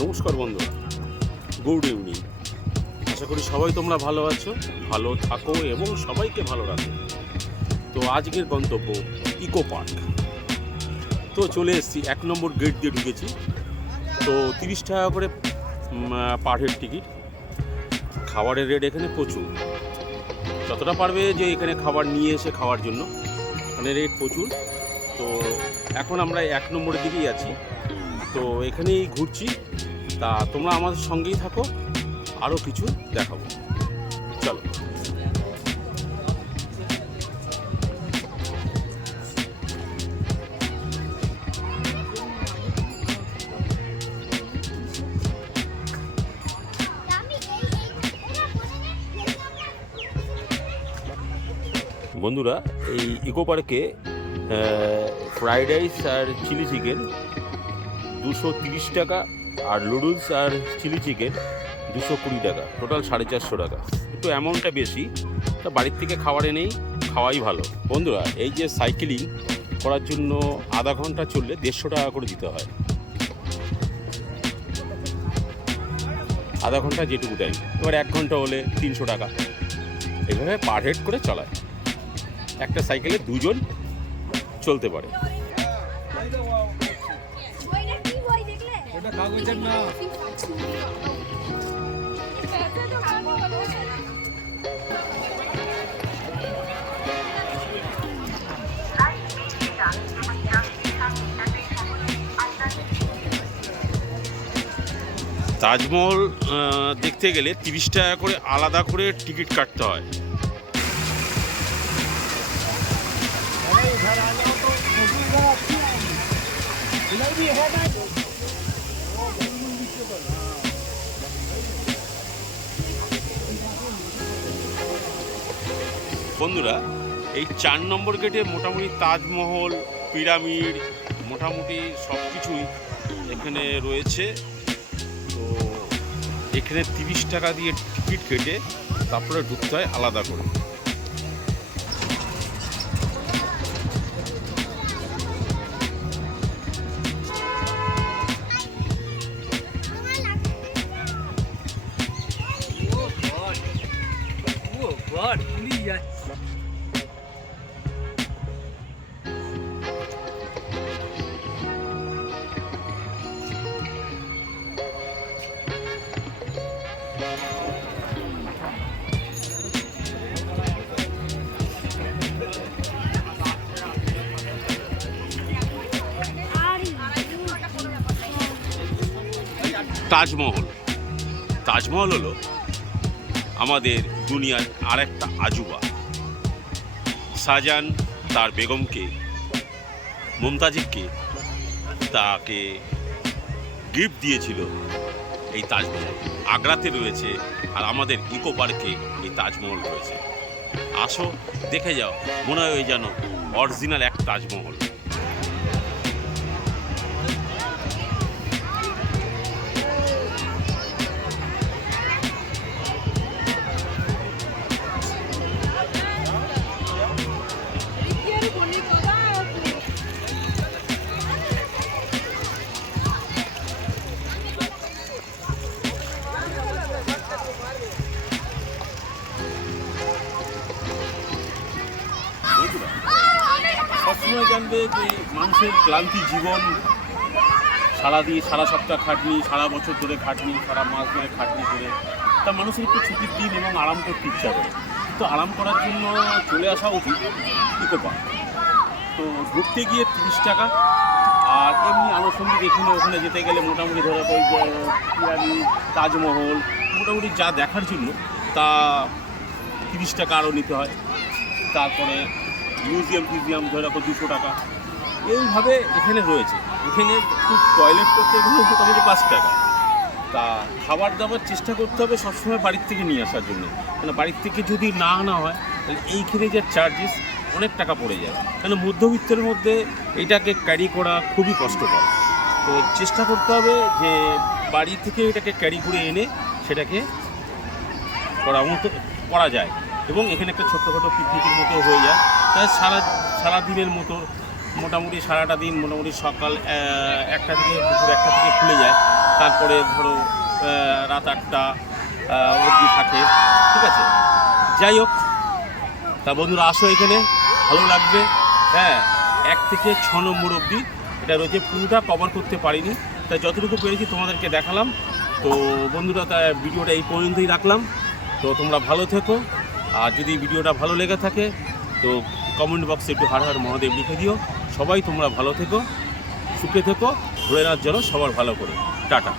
নমস্কার বন্ধুরা। Good evening. আশা করি সবাই তোমরা ভালো আছো, ভালো থাকো এবং সবাইকে ভালো রাখো। তো আজকের গন্তব্য ইকো পার্ক। তো চলে এসেছি, এক নম্বর গেট দিয়ে ঢুকেছি। তো তিরিশ টাকা করে পার হেড টিকিট। খাবারের রেট এখানে প্রচুর। যতটা পারবে যে এখানে খাবার নিয়ে এসে খাওয়ার জন্য। এখানে রেট প্রচুর। তো এখন আমরা এক নম্বরের দিকেই আছি। তো এখানেই ঘুরছি। তা তোমরা আমাদের সঙ্গেই থাকো। আরও কিছু দেখাবো। চলো। বন্ধুরা, এই ইকো পার্কে ফ্রাইড রাইস আর চিলি চিকেন দুশো তিরিশ টাকা আর নুডলস আর চিলি চিকেন দুশো কুড়ি টাকা, টোটাল সাড়ে চারশো টাকা। একটু অ্যামাউন্টটা বেশি, তা বাড়ির থেকে খাবার এনেই খাওয়াই ভালো। বন্ধুরা, এই যে সাইকেলিং করার জন্য আধা ঘণ্টা চললে দেড়শো টাকা করে দিতে হয়। আধা ঘণ্টা যেটুকু টাইম এবার এক ঘণ্টা হলে তিনশো টাকা। এইভাবে পার হেড করে চালায়। একটা সাইকেলে দুজন চলতে পারে। তাজমহল দেখতে গেলে তিরিশ টাকা করে আলাদা করে টিকিট কাটতে হয়। বন্ধুরা, এই চার নম্বর গেটে মোটামুটি তাজমহল, পিরামিড, মোটামুটি সব কিছুই এখানে রয়েছে। তো এখানে তিরিশ টাকা দিয়ে টিকিট কেটে তারপরে ঢুকতে হয় আলাদা করে। তাজমহল। তাজমহল হলো আমাদের দুনিয়ার আরেকটা আজুবা। শাহজাহান তার বেগমকে মমতাজিকে তাকে গিফট দিয়েছিল এই তাজমহল। আগ্রাতে রয়েছে আর আমাদের ইকো পার্কে এই তাজমহল রয়েছে। আসো, দেখে যাও, মনে হয় যেন অরিজিনাল এক তাজমহল। সবসময় জানবে যে মানুষের ক্লান্তি জীবন, সারা দিয়ে, সারা সপ্তাহ খাটনি, সারা বছর ধরে খাটনি, সারা মাস ধরে খাটনি করে তা মানুষের একটু ছুটির দিন এবং আরাম করতে ইচ্ছা করে। তো আরাম করার জন্য চলে আসা উচিত ইকো পার্ক তো ঘুরতে গিয়ে তিরিশ টাকা, আর এমনি আনুষঙ্গিক এখানে ওখানে যেতে গেলে মোটামুটি ধরো ওই যে তাজমহল, মোটামুটি যা দেখার জন্য তা তিরিশ টাকা আরও নিতে হয়। তারপরে মিউজিয়াম টিউজিয়াম ধরে রাখো দুশো টাকা। এইভাবে এখানে রয়েছে। এখানে খুব টয়লেট করতে গেলে মোটামুটি পাঁচ টাকা। তা খাবার দাবার চেষ্টা করতে হবে সবসময় বাড়ির থেকে নিয়ে আসার জন্য। কেন বাড়ির থেকে যদি না আনা হয়, তাহলে এইখানে যে চার্জেস অনেক টাকা পড়ে যায়। কেন মধ্যবিত্তের মধ্যে এটাকে ক্যারি করা খুবই কষ্টকর। তো চেষ্টা করতে হবে যে বাড়ি থেকে এটাকে ক্যারি করে এনে সেটাকে করা মতো, করা যায়। এবং এখানে একটা ছোট্টখাটো পিকনিকের মতো হয়ে যায়। তাই সারা সারা দিনের মতো, মোটামুটি সারাটা দিন, মোটামুটি সকাল একটা থেকে দুপুর একটা থেকে খুলে যায়। তারপরে ধরো রাত আটটা অবধি থাকে। ঠিক আছে? যাই হোক, তা বন্ধুরা আসো এখানে, ভালো লাগবে। হ্যাঁ এক থেকে ছ নম্বর অবধি এটা রয়েছে। পুরোটা কভার করতে পারিনি। তাই যতটুকু পেরেছি তোমাদেরকে দেখালাম। তো বন্ধুরা, তা ভিডিওটা এই পর্যন্তই রাখলাম। তো তোমরা ভালো থেকো। আর যদি ভিডিওটা ভালো লেগে থাকে, তো কমেন্ট বক্সে একটু হার হার মহাদেব লিখে দিও। সবাই তোমরা ভালো থেকো, সুখে থেকো, ভোলেনাথ যেন সবার ভালো করে। টাটা।